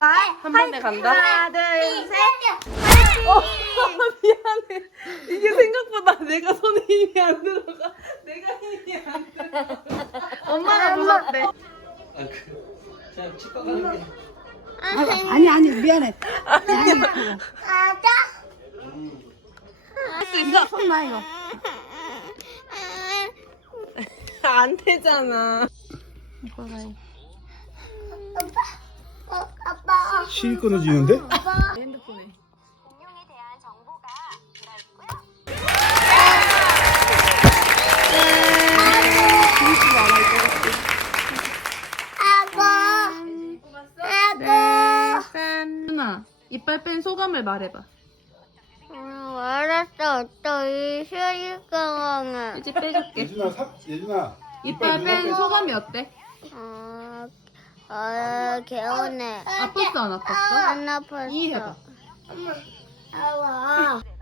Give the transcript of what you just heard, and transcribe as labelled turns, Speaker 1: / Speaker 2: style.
Speaker 1: 아, 한번에 간다. 하나, 둘, 둘, 셋. 파이팅! 어, 아, 미안해. 이게 생각보다 내가 손에 힘이 안 들어가. 내가 힘이 안 들어가. 엄마가 무섭대. 아, 그,
Speaker 2: 제가 치과 가는 게. 아, 아니, 아니, 미안해. 미안해. 아,
Speaker 1: 음. 이거 손 나, 이거. 음. 안 되잖아. 이거 봐요.
Speaker 3: 실이 끊어지는데? 핸드폰에 금융에 고
Speaker 1: 아빠 아빠 아빠 아 이빨 뺀 소감을 말해봐
Speaker 4: 음, 알았어 또 실이 끊어
Speaker 1: 이제 빼줄게 준아준아 이빨 뺀, 뺀 소감이 어때? 어...
Speaker 4: Okay, okay. A on it.
Speaker 1: A person, a
Speaker 4: person. A person. Yeah.